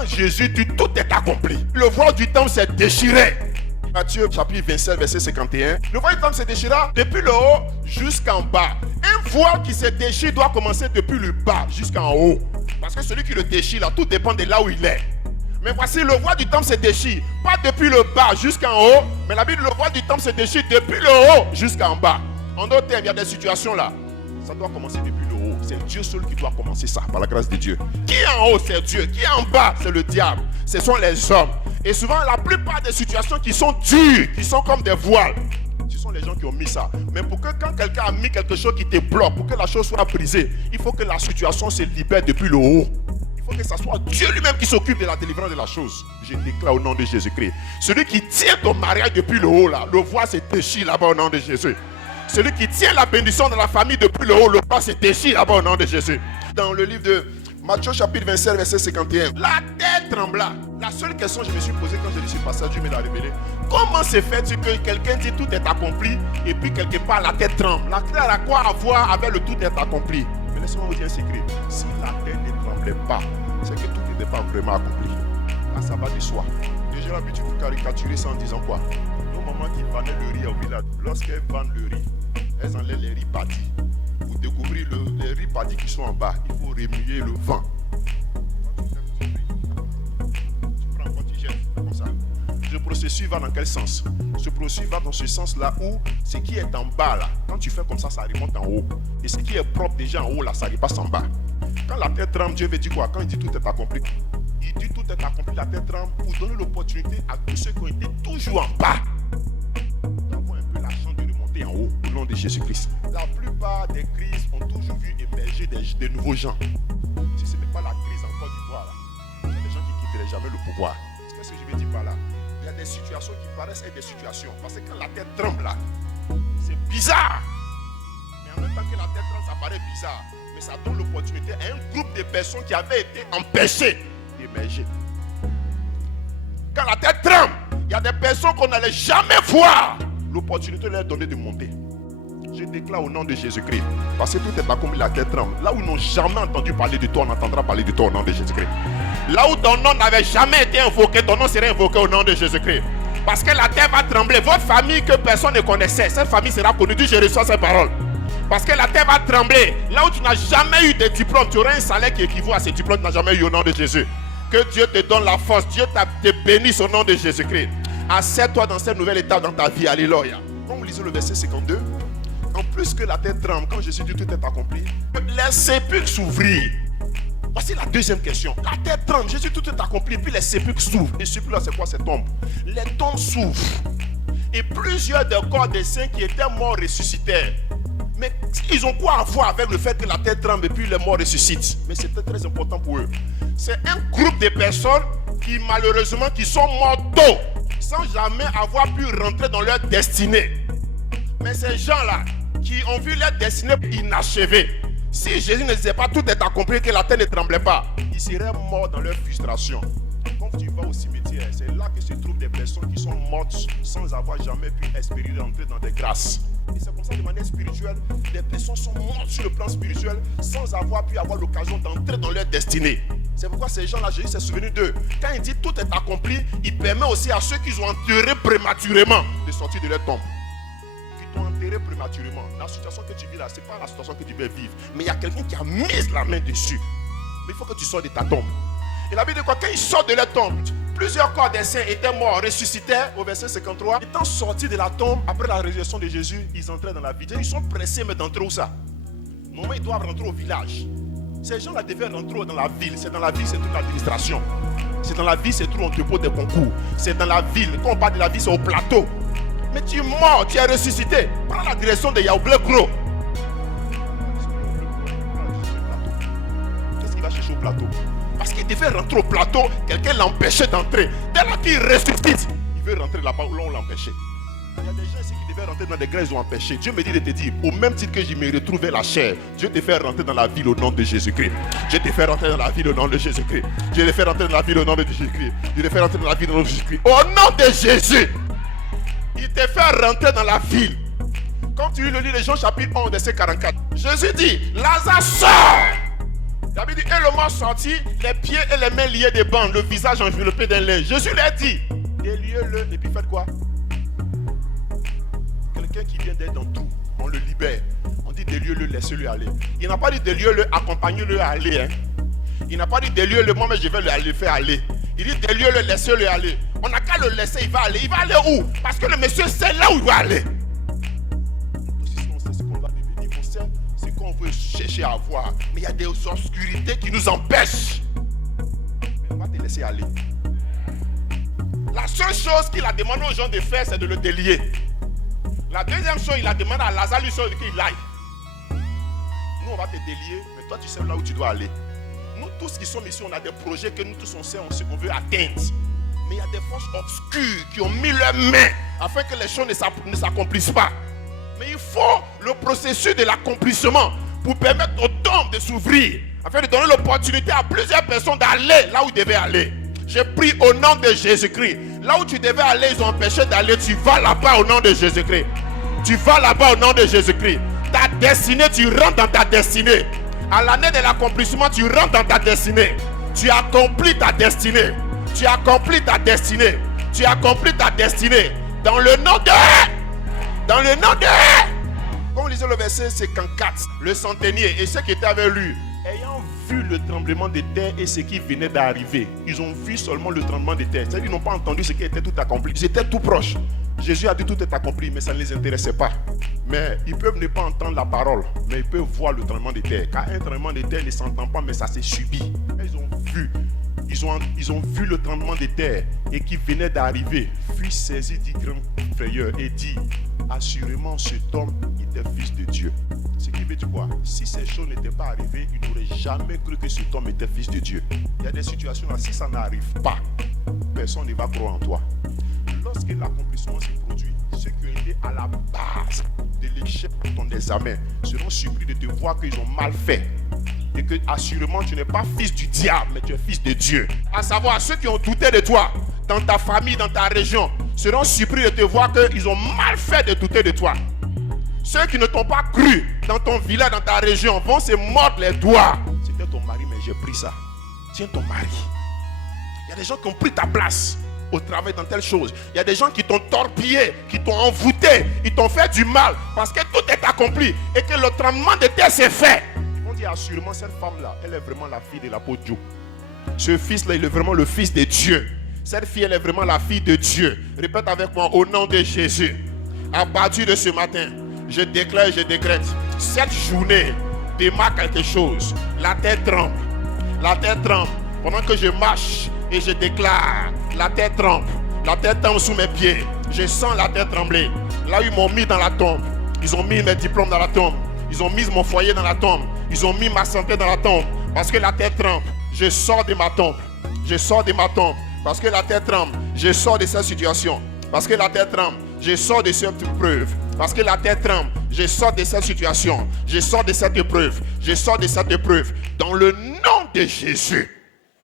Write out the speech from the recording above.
quand Jésus dit tout est accompli, le voile du temple s'est déchiré. Matthieu chapitre 27 verset 51. Le voile du temple se déchira depuis le haut jusqu'en bas. Un voile qui se déchire doit commencer depuis le bas jusqu'en haut. Parce que celui qui le déchire là, tout dépend de là où il est. Mais voici, le voile du temple se déchire, pas depuis le bas jusqu'en haut, mais la Bible, le voile du temple se déchire depuis le haut jusqu'en bas. En d'autres termes, il y a des situations là, ça doit commencer depuis le haut. C'est Dieu seul qui doit commencer ça, par la grâce de Dieu. Qui est en haut, c'est Dieu. Qui est en bas, c'est le diable. Ce sont les hommes. Et souvent, la plupart des situations qui sont dures, qui sont comme des voiles, ce sont les gens qui ont mis ça. Mais pour que quand quelqu'un a mis quelque chose qui te bloque, pour que la chose soit brisée, il faut que la situation se libère depuis le haut. Que ce soit Dieu lui-même qui s'occupe de la délivrance de la chose. Je déclare au nom de Jésus-Christ. Celui qui tient ton mariage depuis le haut là, le voile se déchire là-bas au nom de Jésus. Celui qui tient la bénédiction dans la famille depuis le haut, le voile se déchire là-bas au nom de Jésus. Dans le livre de Matthieu chapitre 27 verset 51, la terre trembla. La seule question que je me suis posée quand j'ai lu ce passage, Dieu me l'a révélé. Comment se fait-il que quelqu'un dit tout est accompli et puis quelque part la terre tremble? La terre a quoi à voir avec le tout est accompli? Mais laissez-moi vous dire un secret. Si la terre ne tremblait pas, c'est que tout n'était pas vraiment accompli. Là, ça va de soi. Et j'ai l'habitude de caricaturer ça en disant quoi? Nos mamans qui vendaient le riz au village, lorsqu'elles vendent le riz, elles enlèvent les riz padis. Pour découvrir les riz padis qui sont en bas, il faut remuer le vent. Tu prends un contingent comme ça. Ce processus va dans quel sens? Ce processus va dans ce sens-là où ce qui est en bas, là, quand tu fais comme ça remonte en haut. Et ce qui est propre déjà en haut, là, ça repasse en bas. Quand la terre tremble, Dieu veut dire quoi? Quand il dit tout est accompli, il dit tout est accompli, la terre tremble pour donner l'opportunité à tous ceux qui ont été toujours en bas d'avoir un peu la chance de remonter en haut au nom de Jésus-Christ. La plupart des crises ont toujours vu émerger des nouveaux gens. Si ce n'est pas la crise en Côte d'Ivoire, il y a des gens qui ne quitteraient jamais le pouvoir. Qu'est-ce que je veux dire par là? Il y a des situations qui paraissent être des situations. Parce que quand la terre tremble là, c'est bizarre. Mais en même temps que la terre tremble, ça paraît bizarre. Mais ça donne l'opportunité à un groupe de personnes qui avaient été empêchées d'émerger. Quand la terre tremble, il y a des personnes qu'on n'allait jamais voir. L'opportunité leur est donnée de monter. Je déclare au nom de Jésus-Christ. Parce que tout est accompli, la terre tremble. Là où ils n'ont jamais entendu parler de toi, on entendra parler de toi au nom de Jésus-Christ. Là où ton nom n'avait jamais été invoqué, ton nom serait invoqué au nom de Jésus-Christ. Parce que la terre va trembler. Votre famille que personne ne connaissait, cette famille sera connue. Dis, je reçois ces paroles. Parce que la terre va trembler. Là où tu n'as jamais eu de diplôme, tu auras un salaire qui équivaut à ce diplôme que tu n'as jamais eu au nom de Jésus. Que Dieu te donne la force. Dieu te bénisse au nom de Jésus-Christ. Accepte-toi dans cette nouvelle étape dans ta vie. Alléluia. Quand vous lisez le verset 52, en plus que la terre tremble, quand Jésus dit tout est accompli, les sépulcres s'ouvrirent. Voici la deuxième question. La terre tremble, Jésus tout est accompli, puis les sépulcres s'ouvrent. Les sépulcres là, c'est quoi? C'est tombes. Les tombes s'ouvrent. Et plusieurs des corps des saints qui étaient morts ressuscitèrent. Mais ils ont quoi à voir avec le fait que la terre tremble et puis les morts ressuscitent? Mais c'était très important pour eux. C'est un groupe de personnes qui malheureusement qui sont morts tôt, sans jamais avoir pu rentrer dans leur destinée. Mais ces gens-là qui ont vu leur destinée inachevée, si Jésus ne disait pas tout est accompli, que la terre ne tremblait pas, ils seraient morts dans leur frustration. Quand tu vas au cimetière, c'est là que se trouvent des personnes qui sont mortes sans avoir jamais pu espérer rentrer dans des grâces. Et c'est comme ça, de manière spirituelle, des personnes sont mortes sur le plan spirituel sans avoir pu avoir l'occasion d'entrer dans leur destinée. C'est pourquoi ces gens-là, Jésus s'est souvenu d'eux. Quand il dit tout est accompli, il permet aussi à ceux qui ont enterré prématurément de sortir de leur tombe. Enterré prématurément. La situation que tu vis là, ce n'est pas la situation que tu veux vivre. Mais il y a quelqu'un qui a mis la main dessus. Mais il faut que tu sors de ta tombe. Et la Bible dit quoi? Quand ils sortent de leur tombe, plusieurs corps des saints étaient morts, ressuscités au verset 53. Étant sortis de la tombe, après la résurrection de Jésus, ils entraient dans la vie. Ils sont pressés, mais d'entrer où ça? Au moment ils doivent rentrer au village. Ces gens-là devaient rentrer dans la ville. C'est dans la ville, c'est toute l'administration. C'est dans la ville, c'est tout l'entrepôt des concours. C'est dans la ville. Quand on parle de la ville, c'est au plateau. Mais tu es mort, tu es ressuscité. Prends la direction de Yaoublé Gros. Qu'est-ce qu'il va chercher au plateau? Parce qu'il devait rentrer au plateau, quelqu'un l'empêchait d'entrer. Dès lors qu'il ressuscite, il veut rentrer là-bas où l'on l'empêchait. Il y a des gens ici qui devaient rentrer dans des grains, ils ont empêché. Dieu me dit de te dire, au même titre que je me retrouvais la chair, Dieu te fait rentrer dans la ville au nom de Jésus-Christ. Dieu te fait rentrer dans la ville au nom de Jésus-Christ. Dieu te fait rentrer dans la ville au nom de Jésus-Christ. Dieu te fait rentrer dans la ville au nom de Jésus-Christ. Au nom de Jésus. Il te fait rentrer dans la ville. Quand tu lis le livre de Jean chapitre 11 verset 44, Jésus dit, Lazare sort. Il avait dit, et le simplement sortis, les pieds et les mains liés des bandes, le visage enveloppé d'un linge. Jésus leur dit, déliez-le, et puis faites quoi? Quelqu'un qui vient d'être dans tout, on le libère. On dit déliez-le, laissez-le aller. Il n'a pas dit déliez-le, accompagnez-le à aller. Hein. Il n'a pas dit déliez-le, moi mais je vais le faire aller. Il dit déliez-le, laissez-le aller. On n'a qu'à le laisser, il va aller. Il va aller où? Parce que le monsieur sait là où il va aller. Nous aussi, on sait ce qu'on va devenir, on sait ce qu'on veut chercher à avoir. Mais il y a des obscurités qui nous empêchent. Mais on va te laisser aller. La seule chose qu'il a demandé aux gens de faire, c'est de le délier. La deuxième chose, il a demandé à Lazare qu'il aille. Nous, on va te délier, mais toi, tu sais là où tu dois aller. Nous tous qui sommes ici, on a des projets que nous tous on sait, on veut atteindre. Mais il y a des forces obscures qui ont mis leurs mains afin que les choses ne s'accomplissent pas. Mais il faut le processus de l'accomplissement pour permettre aux tombes de s'ouvrir, afin de donner l'opportunité à plusieurs personnes d'aller là où ils devaient aller. J'ai pris au nom de Jésus-Christ. Là où tu devais aller, ils ont empêché d'aller. Tu vas là-bas au nom de Jésus-Christ. Tu vas là-bas au nom de Jésus-Christ. Ta destinée, tu rentres dans ta destinée. À l'année de l'accomplissement, tu rentres dans ta destinée. Tu accomplis ta destinée. Tu accomplis ta destinée. Tu accomplis ta destinée. Dans le nom de... Dans le nom de... Comme lisait le verset 54, le centenier et ceux qui étaient avec lui, ayant vu le tremblement de terre et ce qui venait d'arriver, ils ont vu seulement le tremblement de terre. C'est-à-dire qu'ils n'ont pas entendu ce qui était tout accompli. Ils étaient tout proches. Jésus a dit tout est accompli, mais ça ne les intéressait pas. Mais ils peuvent ne pas entendre la parole, mais ils peuvent voir le tremblement de terre. Car un tremblement de terre ne s'entend pas, mais ça s'est subi. Ils ont vu. Ils ont vu le tremblement de terre et qui venait d'arriver, fut saisi d'une grande frayeur et dit, assurément cet homme était fils de Dieu. Ce qui veut dire quoi? Si ces choses n'étaient pas arrivées, il n'aurait jamais cru que cet homme était fils de Dieu. Il y a des situations là, si ça n'arrive pas, personne ne va croire en toi. Lorsque l'accomplissement se produit, ceux qui ont été à la base de l'échec de ton examen seront surpris de te voir qu'ils ont mal fait. Et que assurément tu n'es pas fils du diable, mais tu es fils de Dieu. À savoir, ceux qui ont douté de toi, dans ta famille, dans ta région, seront surpris de te voir qu'ils ont mal fait de douter de toi. Ceux qui ne t'ont pas cru dans ton village, dans ta région, vont se mordre les doigts. C'était ton mari, mais j'ai pris ça. Tiens ton mari. Il y a des gens qui ont pris ta place au travail dans telle chose. Il y a des gens qui t'ont torpillé, qui t'ont envoûté, ils t'ont fait du mal parce que tout est accompli et que le tremblement de terre s'est fait. On dit assurément cette femme-là, elle est vraiment la fille de l'apôtre Dieu. Ce fils-là, il est vraiment le fils de Dieu. Cette fille, elle est vraiment la fille de Dieu. Répète avec moi, au nom de Jésus. À partir de ce matin, je déclare et je décrète, cette journée démarre quelque chose. La terre tremble. La terre tremble. Pendant que je marche et je déclare, la terre tremble. La terre tremble sous mes pieds. Je sens la terre trembler. Là où ils m'ont mis dans la tombe, ils ont mis mes diplômes dans la tombe. Ils ont mis mon foyer dans la tombe. Ils ont mis ma santé dans la tombe. Parce que la terre tremble. Je sors de ma tombe. Je sors de ma tombe. Parce que la terre tremble. Je sors de cette situation. Parce que la terre tremble. Je sors de cette épreuve. Parce que la terre tremble. Je sors de cette situation. Je sors de cette épreuve. Je sors de cette épreuve. Dans le nom de Jésus.